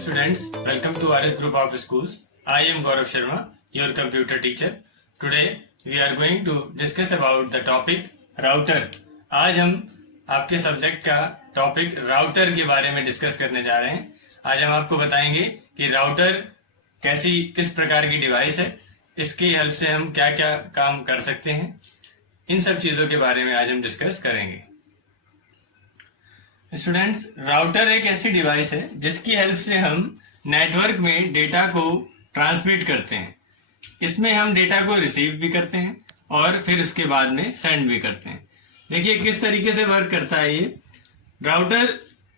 Students, welcome to RS Group of Schools. I am Gaurav Sharma, your computer teacher. Today we are going to discuss about the topic router. आज हम आपके subject का topic router के बारे में discuss करने जा रहे हैं. आज हम आपको बताएंगे कि राउटर किस प्रकार की डिवाइस है, इसकी हेल्प से हम क्या क्या काम कर सकते हैं. इन सब चीजों के बारे में आज हम डिस्कस करेंगे. स्टूडेंट्स, राउटर एक ऐसी डिवाइस है जिसकी हेल्प से हम नेटवर्क में डेटा को ट्रांसमिट करते हैं. इसमें हम डेटा को रिसीव भी करते हैं और फिर उसके बाद में सेंड भी करते हैं. देखिए किस तरीके से वर्क करता है ये राउटर.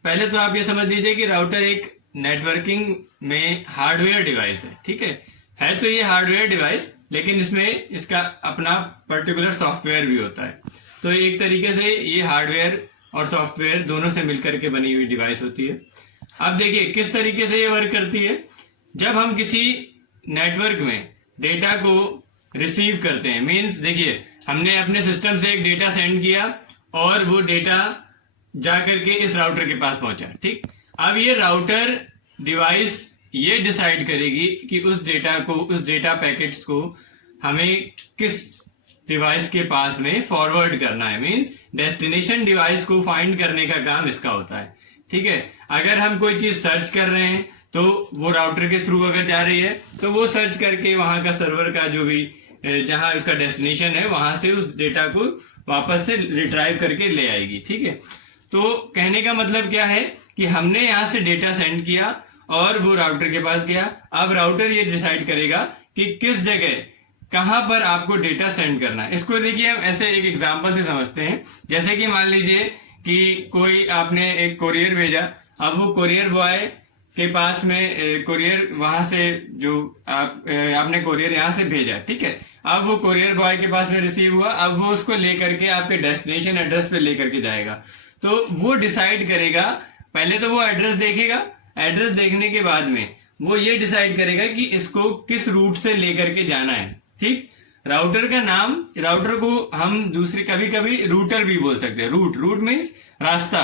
पहले तो आप ये समझ लीजिए कि राउटर एक नेटवर्किंग में हार्डवेयर डिवाइस है. ठीक है तो ये हार्डवेयर डिवाइस, लेकिन इसमें इसका अपना पर्टिकुलर सॉफ्टवेयर भी होता है. तो एक तरीके से ये हार्डवेयर और सॉफ्टवेयर दोनों से मिलकर के बनी हुई डिवाइस होती है. अब देखिए किस तरीके से ये वर्क करती है. जब हम किसी नेटवर्क में डेटा को रिसीव करते हैं, मींस देखिए हमने अपने सिस्टम से एक डेटा सेंड किया और वो डेटा जा करके इस राउटर के पास पहुंचा. ठीक, अब ये राउटर डिवाइस ये डिसाइड करेगी कि उस डेटा पैकेट्स को हमें किस डिवाइस के पास में फॉरवर्ड करना है. मींस डेस्टिनेशन डिवाइस को फाइंड करने का काम इसका होता है. ठीक है, अगर हम कोई चीज सर्च कर रहे हैं तो वो राउटर के थ्रू अगर जा रही है तो वो सर्च करके वहां का सर्वर का जो भी जहां उसका डेस्टिनेशन है वहां से उस डेटा को वापस से रिट्राइव करके ले आएगी. ठीक है, तो कहने का मतलब क्या है कि हमने यहाँ से डेटा सेंड किया और वो राउटर के पास गया. अब राउटर ये डिसाइड करेगा कि किस जगह कहां पर आपको डेटा सेंड करना है. इसको देखिए हम ऐसे एक एग्जांपल से समझते हैं. जैसे कि मान लीजिए कि कोई आपने एक कोरियर भेजा. अब वो कोरियर बॉय के पास में कोरियर वहां से जो आपने कोरियर यहां से भेजा. ठीक है, अब वो कोरियर बॉय के पास में रिसीव हुआ. अब वो उसको लेकर के आपके डेस्टिनेशन एड्रेस पे लेकर के जाएगा. तो वो डिसाइड करेगा, पहले तो वो एड्रेस देखेगा. एड्रेस देखने के बाद में वो ये डिसाइड करेगा कि इसको किस रूट से लेकर के जाना है. ठीक, राउटर का नाम, राउटर को हम दूसरे कभी कभी रूटर भी बोल सकते हैं. रूट मीन्स रास्ता.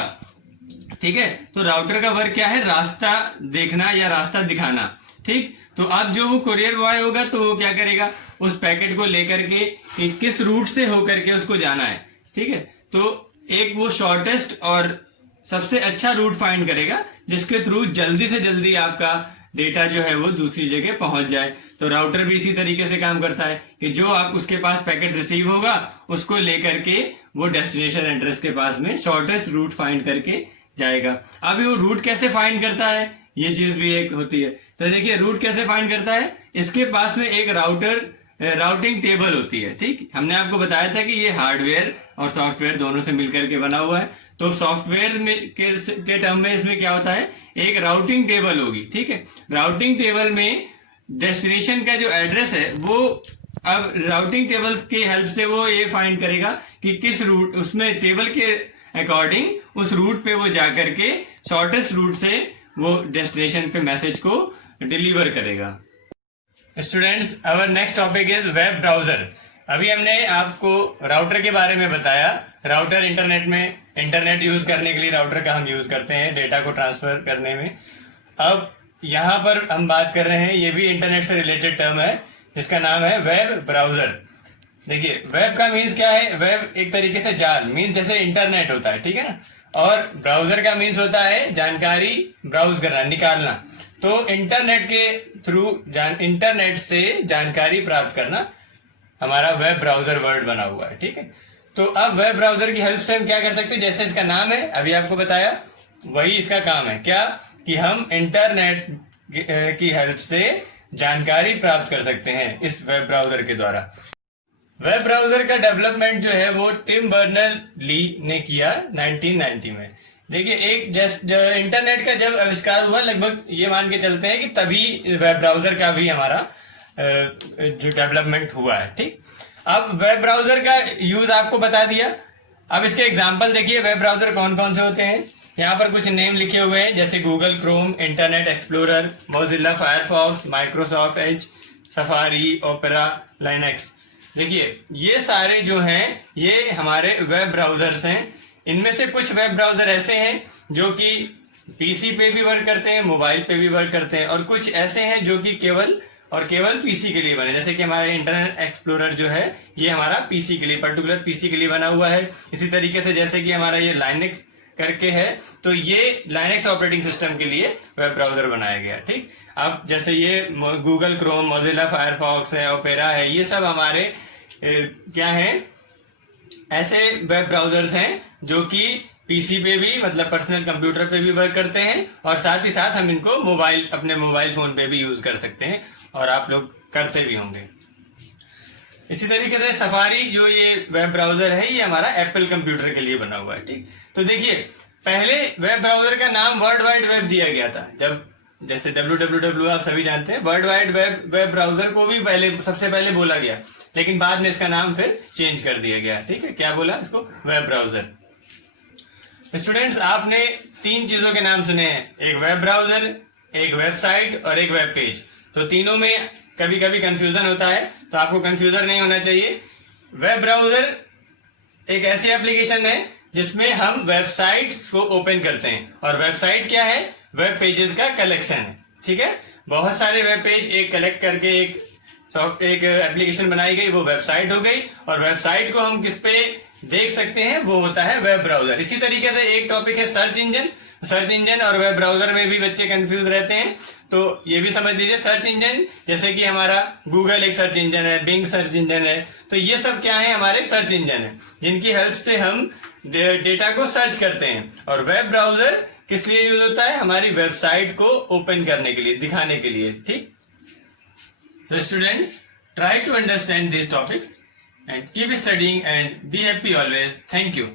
ठीक है, तो राउटर का वर्क क्या है, रास्ता देखना या रास्ता दिखाना. ठीक, तो अब जो वो कोरियर बॉय होगा तो वो क्या करेगा, उस पैकेट को लेकर के कि किस रूट से होकर के उसको जाना है. ठीक है, तो एक वो शॉर्टेस्ट और सबसे अच्छा रूट फाइंड करेगा जिसके थ्रू जल्दी से जल्दी आपका डेटा जो है वो दूसरी जगह पहुंच जाए. तो राउटर भी इसी तरीके से काम करता है कि जो आप उसके पास पैकेट रिसीव होगा उसको लेकर के वो डेस्टिनेशन एड्रेस के पास में शॉर्टेस्ट रूट फाइंड करके जाएगा. अब वो रूट कैसे फाइंड करता है, ये चीज भी एक होती है. तो देखिए रूट कैसे फाइंड करता है, इसके पास में एक राउटिंग टेबल होती है. ठीक, हमने आपको बताया था कि ये हार्डवेयर और सॉफ्टवेयर दोनों से मिलकर के बना हुआ है. तो सॉफ्टवेयर में के टर्म में इसमें क्या होता है, एक राउटिंग टेबल होगी. ठीक है, राउटिंग टेबल में डेस्टिनेशन का जो एड्रेस है वो अब राउटिंग टेबल्स की हेल्प से वो ये फाइंड करेगा कि किस रूट, उसमें टेबल के अकॉर्डिंग उस रूट पे वो जाकर के शॉर्टेस्ट रूट से वो डेस्टिनेशन पे मैसेज को डिलीवर करेगा. Students, our next topic is web browser. अभी हमने आपको राउटर के बारे में बताया. राउटर इंटरनेट यूज करने के लिए राउटर का हम यूज करते हैं डेटा को ट्रांसफर करने में. अब यहाँ पर हम बात कर रहे हैं, ये भी इंटरनेट से रिलेटेड टर्म है जिसका नाम है वेब ब्राउजर. देखिए वेब का मीन्स क्या है, वेब एक तरीके से जाल मीन्स जैसे इंटरनेट होता है. ठीक है ना, और ब्राउजर का मीन्स होता है जानकारी ब्राउज करना, निकालना. तो इंटरनेट के थ्रू इंटरनेट से जानकारी प्राप्त करना हमारा वेब ब्राउजर वर्ड बना हुआ है. ठीक है, तो अब वेब ब्राउजर की हेल्प से हम क्या कर सकते हैं, जैसे इसका नाम है अभी आपको बताया वही इसका काम है. क्या कि हम इंटरनेट की हेल्प से जानकारी प्राप्त कर सकते हैं इस वेब ब्राउजर के द्वारा. वेब ब्राउजर का डेवलपमेंट जो है वो टिम बर्नर-ली ने किया 1990 में. देखिए एक इंटरनेट का जब आविष्कार हुआ, लगभग ये मान के चलते हैं कि तभी वेब ब्राउजर का भी हमारा जो डेवलपमेंट हुआ है. ठीक, अब वेब ब्राउजर का यूज आपको बता दिया. अब इसके एग्जांपल देखिए वेब ब्राउजर कौन कौन से होते हैं. यहाँ पर कुछ नेम लिखे हुए हैं जैसे Google Chrome, internet explorer, Mozilla Firefox, Microsoft Edge, safari, opera, Linux. देखिए ये सारे जो हैं ये हमारे वेब ब्राउजर्स हैं. इनमें से कुछ वेब ब्राउजर ऐसे हैं जो कि पीसी पे भी वर्क करते हैं, मोबाइल पे भी वर्क करते हैं, और कुछ ऐसे हैं जो कि केवल पीसी के लिए बने, जैसे कि हमारा इंटरनेट एक्सप्लोरर जो है ये हमारा पीसी के लिए, पर्टिकुलर पीसी के लिए बना हुआ है। इसी तरीके से जैसे कि हमारा ये लाइनेक्स करके है, तो ये लाइनेक्स ऑपरेटिंग सिस्टम के लिए वेब ब्राउजर बनाया गया। ठीक, अब जैसे ये गूगल क्रोम, मोजिला फायरफॉक्स है, ओपेरा है, ये सब हमारे क्या है, ऐसे वेब ब्राउजर्स हैं जो कि पीसी पे भी, मतलब पर्सनल कंप्यूटर पे भी वर्क करते हैं, और साथ ही साथ हम इनको अपने मोबाइल फोन पे भी यूज कर सकते हैं, और आप लोग करते भी होंगे। इसी तरीके से सफारी जो ये वेब ब्राउजर है, ये हमारा एप्पल कंप्यूटर के लिए बना हुआ है। ठीक, तो देखिए पहले वेब ब्राउजर का नाम वर्ल्ड वाइड वेब दिया गया था, जब जैसे www आप सभी जानते हैं, वर्ल्ड वाइड वेब ब्राउजर को भी सबसे पहले बोला गया, लेकिन बाद में इसका नाम फिर चेंज कर दिया गया। ठीक है, क्या बोला इसको? Web browser. स्टूडेंट्स, आपने 3 चीजों के नाम सुने हैं, एक वेब ब्राउजर, एक वेबसाइट और एक वेब पेज। तो तीनों में कभी कभी कंफ्यूजन होता है, तो आपको कंफ्यूजन नहीं होना चाहिए। वेब ब्राउजर एक ऐसी एप्लीकेशन है जिसमें हम वेबसाइट्स को ओपन करते हैं, और वेबसाइट क्या है? वेब पेजेस का कलेक्शन है। ठीक है, बहुत सारे वेब पेज एक कलेक्ट करके एक एप्लीकेशन बनाई गई, वो वेबसाइट हो गई, और वेबसाइट को हम किस पे देख सकते हैं, वो होता है वेब ब्राउजर। इसी तरीके से एक टॉपिक है सर्च इंजन और वेब ब्राउजर में भी बच्चे कंफ्यूज रहते हैं, तो ये भी समझ लीजिए। सर्च इंजन जैसे कि हमारा गूगल एक सर्च इंजन है, बिंग सर्च इंजन है, तो ये सब क्या है? हमारे सर्च इंजन है, जिनकी हेल्प से हम डेटा को सर्च करते हैं। और वेब ब्राउजर किस लिए यूज होता है? हमारी वेबसाइट को ओपन करने के लिए, दिखाने के लिए। ठीक, so students, try to understand these topics and keep studying and be happy always. Thank you.